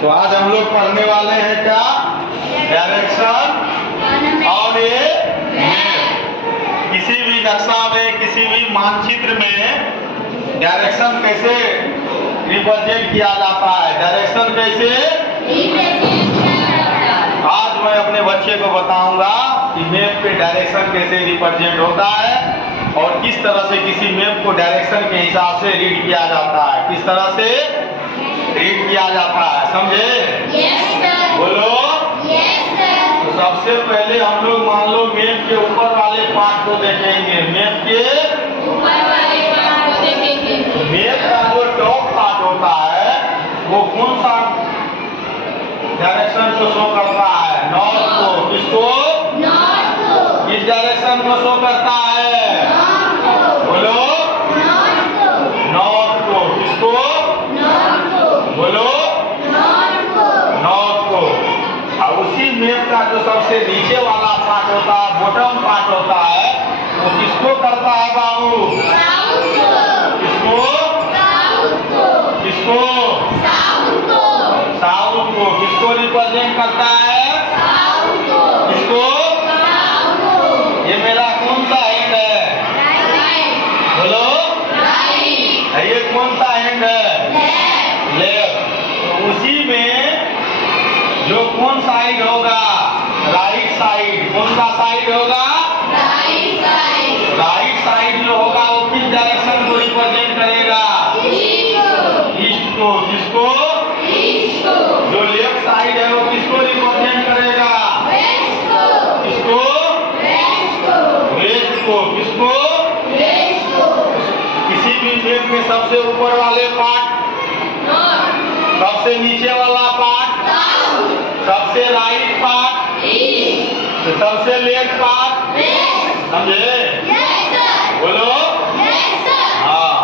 तो आज हम लोग पढ़ने वाले हैं क्या? डायरेक्शन और ये मैप। किसी भी नक्शा में, किसी भी मानचित्र में डायरेक्शन कैसे रिप्रेजेंट किया जाता है, डायरेक्शन कैसे आज मैं अपने बच्चे को बताऊंगा कि मैप पे डायरेक्शन कैसे रिप्रेजेंट होता है और किस तरह से किसी मैप को डायरेक्शन के हिसाब से रीड किया जाता है, किस तरह से रीड किया जाता है, समझे? Yes, sir. बोलो। Yes, sir. तो सबसे पहले हम लोग मान लो मैप के ऊपर वाले पार्ट को देखेंगे। मैप के ऊपर वाले पार्ट को देखेंगे। मैप का जो टॉप पार्ट होता है वो कौन सा डायरेक्शन को शो करता है? नॉर्थ को। किसको? नॉर्थ को। किस डायरेक्शन को शो करता है? नॉर्थ को। बोलो। नॉर्थ को। नॉर्थ को। किसको? नॉर्थ को। बोलो। नॉर्थ को। नॉर्थ को। और उसी मैप का जो सबसे नीचे वाला पार्ट होता है, बॉटम पार्ट होता है, वो किसको करता है बाबू? साउथ को। किसको? साउथ को। किसको? साउथ को। साउथ को। किसको रिप्रेजेंट करता है? साउथ को। किसको? साउथ को। ये मेरा कौन सा हैंड है? राइट। बोलो। राइट। ये कौन सा हैंड है? लेफ्ट। लेफ्ट। तो उसी में जो कौन साइड होगा? Right side. कौन सा साइड होगा? Right side. राइट साइड जो होगा वो किस डायरेक्शन को रिप्रेजेंट करेगा? ईस्ट को। ईस्ट को। किसको? ईस्ट को। जो लेफ्ट साइड है वो किसको रिप्रेजेंट करेगा? वेस्ट को। किसको? वेस्ट को। वेस्ट को। किसको? वेस्ट को। किसी भी मैप में सबसे ऊपर वाले पार्ट, नॉर्थ। सबसे नीचे वाला पार्ट, साउथ। सबसे राइट पार्ट, ईस्ट। सबसे लेफ्ट पार्ट, वेस्ट। समझे? Yes sir. बोलो। Yes sir. हाँ,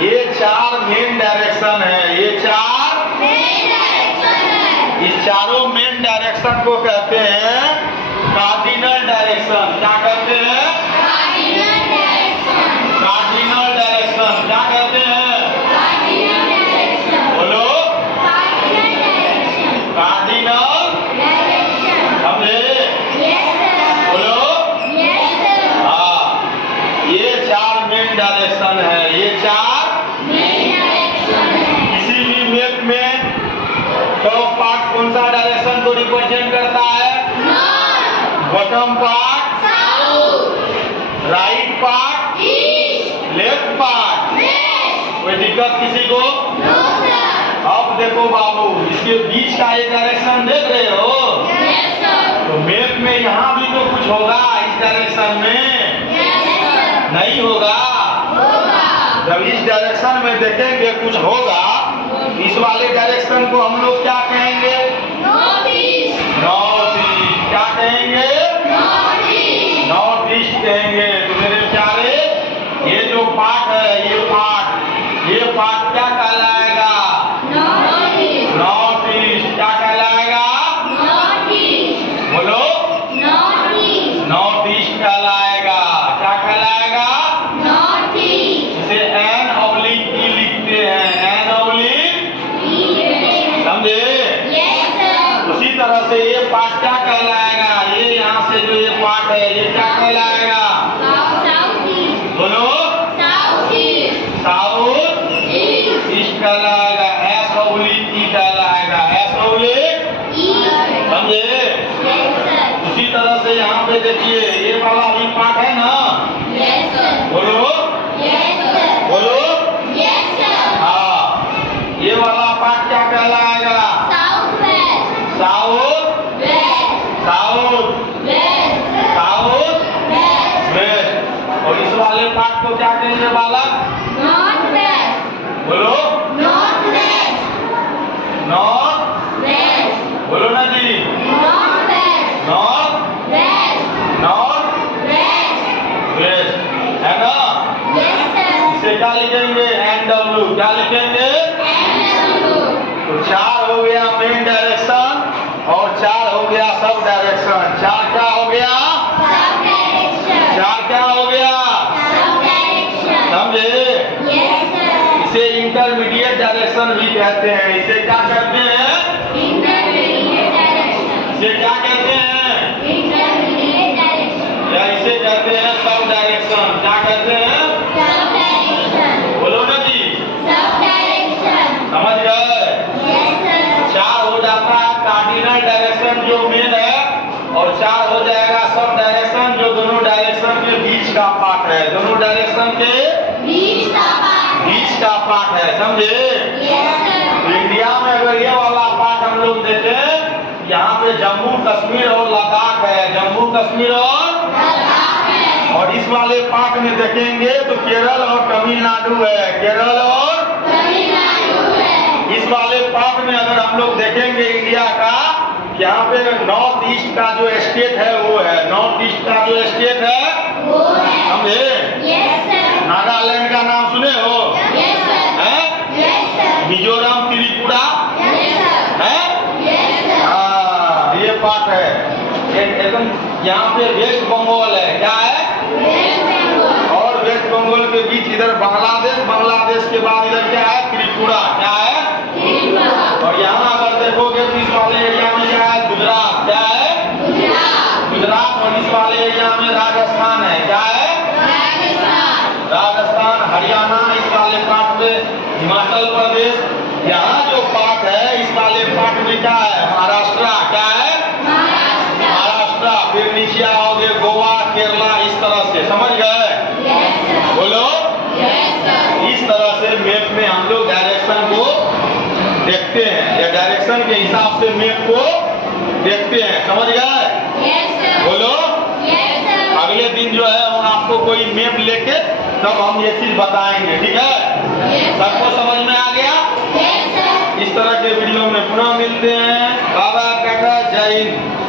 ये चार मेन डायरेक्शन है। ये चार मेन डायरेक्शन है। इस चारों मेन डायरेक्शन को कहते हैं कार्डिनल डायरेक्शन। क्या कहते हैं? Cardinal direction. Cardinal direction. क्या कहते हैं? Cardinal direction. बोलो। Cardinal direction. Cardinal direction. समझे? Yes sir. बोलो। Yes sir. हाँ, ये चार मेन डायरेक्शन है। ये चार मेन डायरेक्शन है। किसी भी मैप में टॉप पार्ट कौन सा डायरेक्शन को रिप्रेजेंट करता है? North. Bottom part, south. Right part, east. Left part. West. कोई दिक्कत किसी को? No sir. अब देखो बाबू, इसके बीच का ये डायरेक्शन देख रहे हो? Yes sir. तो मैप में यहाँ भी तो कुछ होगा इस डायरेक्शन में, यस सर। नहीं होगा? होगा। जब इस डायरेक्शन में देखेंगे कुछ होगा, इस वाले डायरेक्शन को हम लोग क्या कहेंगे? North east. North east. क्या कहेंगे? North east. नॉर्थ ईस्ट कहेंगे। तो मेरे प्यारे, ये जो पार्ट है, ये पार्ट क्या कहलाएगा? North east. North east. क्या कहलाएगा? North east. बोलो। North east. नॉर्थ ईस्ट कहलाएगा। क्या कहलाएगा? North east. इसे एन ऑब्लिक ई लिखते हैं। एन ऑब्लिक, समझे? Yes sir. उसी तरह से ये पार्ट क्या कहलाएगा? ये यहाँ से जो ये पार्ट है, ये क्या कहलाएगा? South east. बोलो। South east. South east. East कहलाएगा। एस ऑब्लिक ई कहलाएगा। S oblique, east. समझे? Yes sir. उसी तरह से यहाँ पे देखिए, ये वाला भी पार्ट है ना? Yes sir. बोलो। Yes sir. बोलो। Yes sir. हाँ, ये वाला पार्ट क्या कहलाएगा? South west. South, west. South, west. South, west. West. और इस वाले पार्ट को क्या कहेंगे बालक? North west. बोलो। North west. North, west. बोलो ना जी। North west. North, west. North, west. West, है ना? Yes sir. इसे क्या लिखेंगे? N W. क्या लिखेंगे? एनडब्ल्यू। तो चार हो गया मेन डायरेक्शन और चार हो गया सब डायरेक्शन। चार क्या हो गया? सब डायरेक्शन। चार क्या हो गया? सब डायरेक्शन। समझे? Yes sir. इसे इंटरमीडिएट डायरेक्शन भी कहते हैं। इसे क्या कहते हैं? इसे क्या कहते हैं? Intermediate direction. या इसे कहते हैं सब डायरेक्शन। क्या कहते हैं? Sub-direction. बोलो ना जी, Sub-direction. समझ गए? Yes, sir. 4 हो जाता है कार्डिनल डायरेक्शन जो मेन है, और 4 हो जाएगा सब डायरेक्शन जो दोनों डायरेक्शन के बीच का पार्ट है। दोनों डायरेक्शन के बीच का पार्ट. बीच का पार्ट है, समझे? Yes, sir. तो इंडिया में अगर ये वाला पार्ट हम लोग देखें, यहाँ पे जम्मू कश्मीर और लद्दाख है। जम्मू कश्मीर लद्दाख है. और इस वाले पार्ट में देखेंगे तो केरल और तमिलनाडु है। केरल और तमिलनाडु है. इस वाले पार्ट में अगर हम लोग देखेंगे इंडिया का, यहाँ पे नॉर्थ ईस्ट का जो स्टेट है वो है। नॉर्थ ईस्ट का जो स्टेट है, वो है. समझे? Yes, sir. नागालैंड का नाम सुने हो? Yes, sir. हैं? Yes, sir. Mizoram, Tripura Yes, sir. है? Yes, sir. हाँ, ये पार्ट है। एकदम यहाँ पे वेस्ट बंगाल है। क्या है? West Bengal. और वेस्ट बंगाल के बीच इधर बांग्लादेश, बांग्लादेश के बाद इधर क्या है? त्रिपुरा। क्या है? Tripura. और यहाँ अगर देखोगे तो इस वाले एरिया में क्या है? गुजरात। क्या है? Gujarat. गुजरात। और इस वाले एरिया में राजस्थान है। क्या है? Rajasthan. राजस्थान, हरियाणा। इस वाले पार्ट में हिमाचल प्रदेश। यहाँ जो पार्ट है इस वाले पार्ट में क्या है? महाराष्ट्र। क्या है? Maharashtra. महाराष्ट्र। फिर नीचे आओगे गोवा, केरला, इस तरह से। समझ गए? Yes, sir. बोलो। Yes, sir. इस तरह से मैप में हम लोग डायरेक्शन को देखते हैं, या डायरेक्शन के हिसाब से मैप को देखते हैं। समझ गए? Yes, sir. बोलो। Yes, sir. अगले दिन जो है हम आपको कोई मैप लेके तब हम ये चीज बताएंगे। ठीक है? Yes, sir. सबको समझ में आ गया? Yes, sir. इस तरह के वीडियो में पुनः मिलते हैं। बाबा काका, जय हिंद।